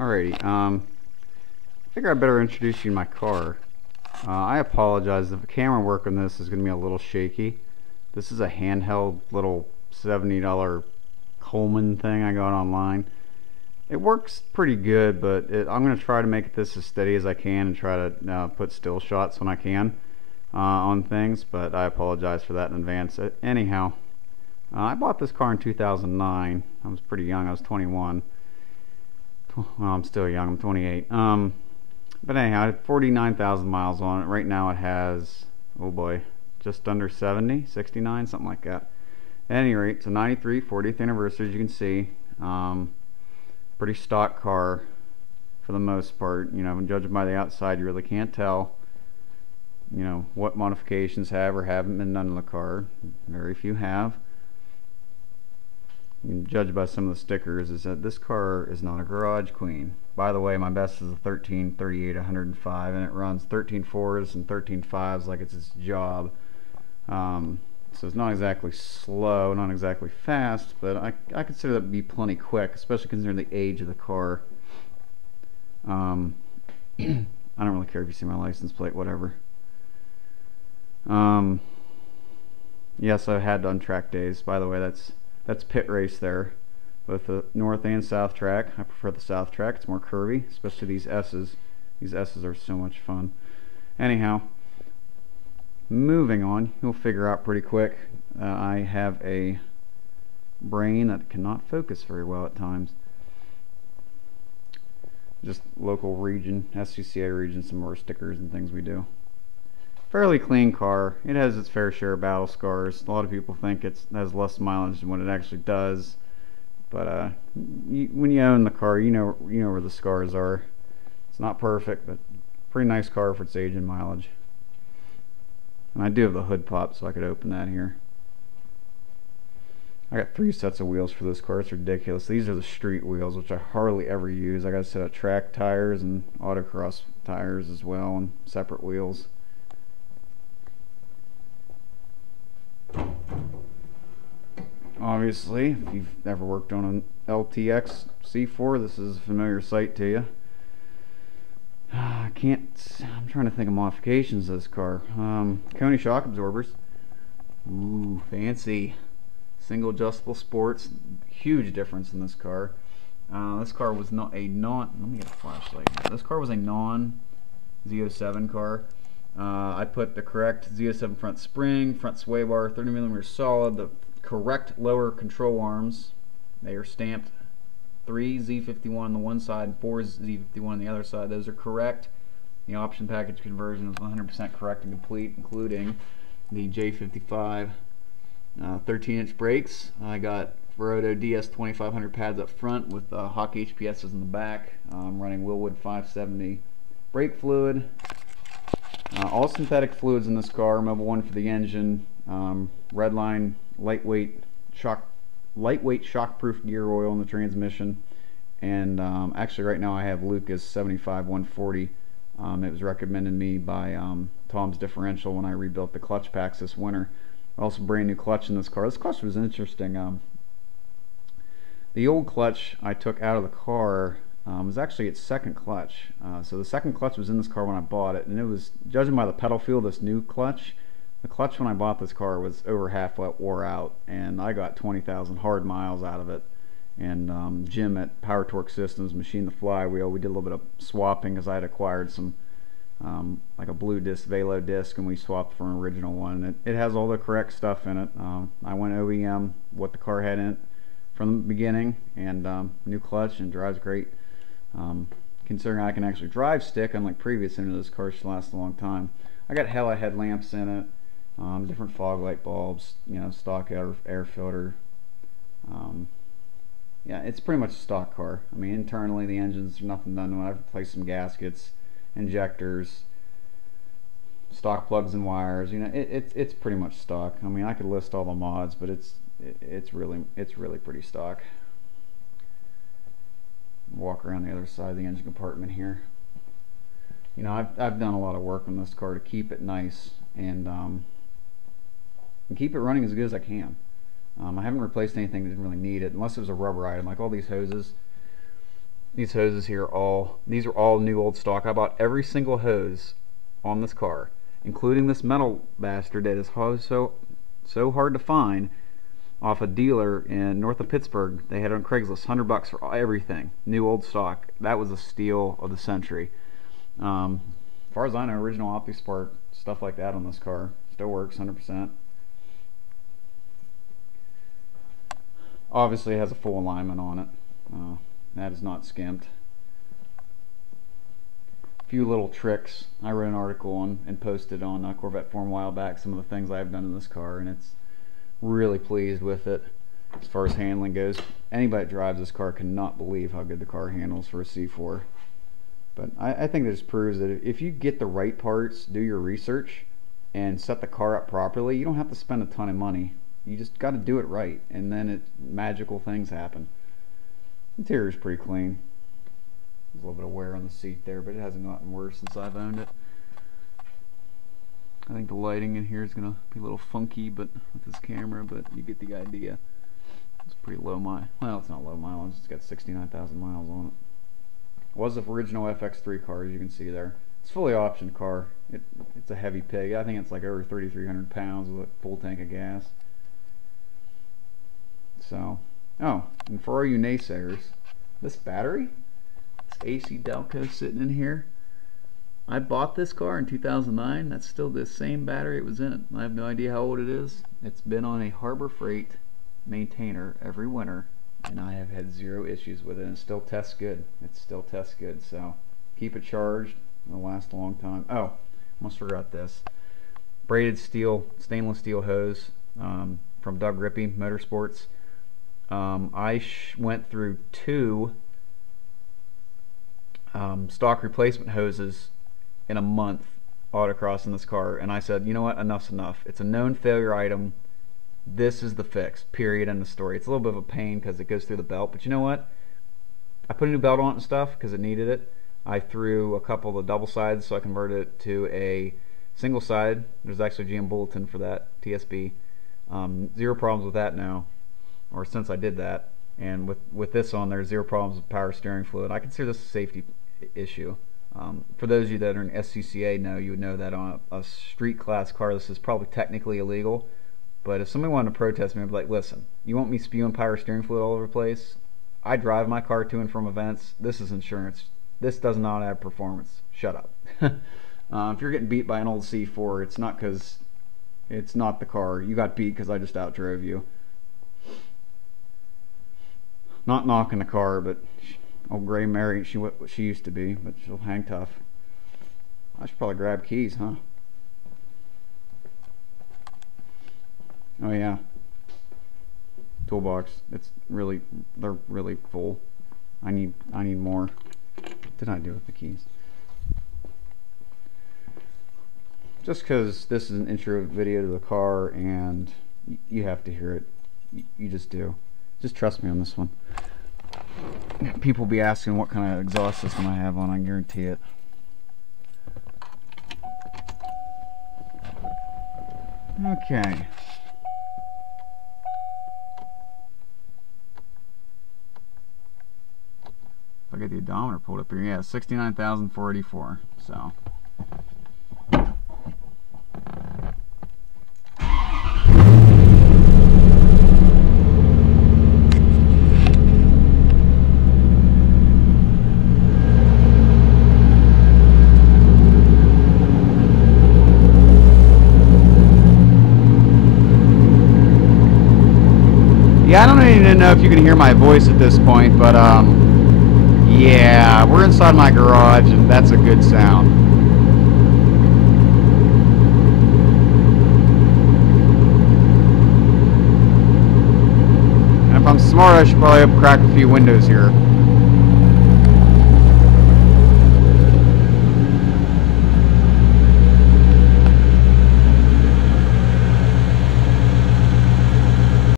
Alrighty, I figure I better introduce you to my car. I apologize if the camera work on this is going to be a little shaky. This is a handheld little $70 Coleman thing I got online. It works pretty good, but I'm going to try to make this as steady as I can and try to put still shots when I can on things, but I apologize for that in advance. Anyhow, I bought this car in 2009. I was pretty young. I was 21. Well, I'm still young. I'm 28. But anyhow, I had 49,000 miles on it. Right now it has, oh boy, just under 70, 69, something like that. At any rate, it's a 93 40th anniversary, as you can see. Pretty stock car for the most part. You know, when judging by the outside, you really can't tell, you know, what modifications have or haven't been done to the car. Very few have. You can judge by some of the stickers is that this car is not a garage queen. By the way, my best is a 1338 105, and it runs 13.4s and 13.5s like it's its job. So it's not exactly slow, not exactly fast, but I consider that to be plenty quick, especially considering the age of the car. I don't really care if you see my license plate, whatever. Yes, I had on track days. By the way, that's pit race there, both the north and south track. I prefer the south track. It's more curvy, especially these S's. These S's are so much fun. Anyhow, moving on, you'll figure out pretty quick. I have a brain that cannot focus very well at times. Just local region, SCCA region, some more stickers and things we do. Fairly clean car. It has its fair share of battle scars. A lot of people think it has less mileage than what it actually does, but when you own the car, you know where the scars are. It's not perfect, but pretty nice car for its age and mileage. And I do have the hood pop, so I could open that here. I got 3 sets of wheels for this car. It's ridiculous. These are the street wheels, which I hardly ever use. I got a set of track tires and autocross tires as well, and separate wheels. Obviously, if you've ever worked on an LTX C4, this is a familiar sight to you. I'm trying to think of modifications of this car. Coney shock absorbers. Ooh, fancy. Single adjustable sports. Huge difference in this car. This car was not a let me get a flashlight here. This car was a non-Z07 car. I put the correct Z07 front spring, front sway bar, 30mm solid, the correct lower control arms. They are stamped 3 Z51 on the one side and 4 Z51 on the other side. Those are correct. The option package conversion was 100% correct and complete, including the J55 13-inch brakes. I got Veroto DS2500 pads up front with Hawk HPSs in the back. I'm running Willwood 570 brake fluid. All synthetic fluids in this car. Mobile 1 for the engine. Redline lightweight shockproof gear oil in the transmission, and actually right now I have Lucas 75 140. It was recommended me by Tom's Differential when I rebuilt the clutch packs this winter. Also brand new clutch in this car. This clutch was interesting. The old clutch I took out of the car was actually its second clutch. So the second clutch was in this car when I bought it, and it was, judging by the pedal feel, this new clutch. The clutch when I bought this car was over half wore out, and I got 20,000 hard miles out of it. And Jim at Power Torque Systems machined the flywheel. We did a little bit of swapping because I had acquired some like a blue disc, Velo disc, and we swapped for an original one. It has all the correct stuff in it. I went OEM what the car had in it from the beginning, and new clutch, and drives great. Considering I can actually drive stick, unlike previous into this car, should last a long time. I got hella headlamps in it. Different fog light bulbs, you know, stock air filter. Yeah, it's pretty much a stock car. I mean, internally the engine's nothing done to it. I've replaced some gaskets, injectors, stock plugs and wires. You know, it's pretty much stock. I mean, I could list all the mods, but it's really pretty stock. Walk around the other side of the engine compartment here. You know, I've done a lot of work on this car to keep it nice and keep it running as good as I can. I haven't replaced anything that didn't really need it, unless it was a rubber item, like all these hoses. these hoses here these are all new old stock. I bought every single hose on this car, including this metal bastard that is so hard to find off a dealer in north of Pittsburgh. They had it on Craigslist, $100 for everything, new old stock. That was a steal of the century. As far as I know, original OptiSpark stuff like that on this car still works 100%. Obviously it has a full alignment on it. That is not skimped. A few little tricks. I wrote an article on and posted on Corvette Forum a while back, some of the things I've done in this car, and it's really pleased with it as far as handling goes. Anybody that drives this car cannot believe how good the car handles for a C4. But I think this proves that if you get the right parts, do your research, and set the car up properly, you don't have to spend a ton of money. You just got to do it right, and then magical things happen. Interior is pretty clean. There's a little bit of wear on the seat there, but it hasn't gotten worse since I've owned it. I think the lighting in here is going to be a little funky with this camera, but you get the idea. It's pretty low mile. Well, it's not low mileage. It's got 69,000 miles on it. It was the original FX3 car, as you can see there. It's a fully optioned car. It's a heavy pig. I think it's like over 3,300 pounds with a full tank of gas. So, oh, and for all you naysayers, this battery, this AC Delco sitting in here, I bought this car in 2009. That's still the same battery it was in. I have no idea how old it is. It's been on a Harbor Freight maintainer every winter, and I have had zero issues with it, and it still tests good. It still tests good, so keep it charged. It'll last a long time. Oh, almost forgot this. Braided steel, stainless steel hose from Doug Rippey Motorsports. I went through 2 stock replacement hoses in a month autocross in this car, and I said, you know what, enough's enough. It's a known failure item. This is the fix, period, end of story. It's a little bit of a pain because it goes through the belt, but you know what, I put a new belt on it and stuff because it needed it. I threw a couple of the double sides, so I converted it to a single side. There's actually a GM bulletin for that, TSB. Zero problems with that now, or since I did that. And with this on there, zero problems with power steering fluid. I consider this a safety issue. For those of you that are in SCCA you would know that on a street class car, this is probably technically illegal. But if somebody wanted to protest me, I'd be like, listen, you want me spewing power steering fluid all over the place? I drive my car to and from events. This is insurance. This does not add performance. Shut up. If you're getting beat by an old C4, it's not because it's not the car. You got beat because I just outdrove you. Not knocking the car, but old Gray Mary, what she used to be, but she'll hang tough. I should probably grab keys, huh? Oh yeah. Toolbox. They're really full. I need more. What did I do with the keys? Just because this is an intro video to the car and you have to hear it. You just do. Just trust me on this one. People be asking what kind of exhaust system I have on. I guarantee it. Okay. If I get the odometer pulled up here, yeah, 69,484. So. Yeah, I don't even know if you can hear my voice at this point, but yeah, we're inside my garage and that's a good sound. And if I'm smart, I should probably crack a few windows here.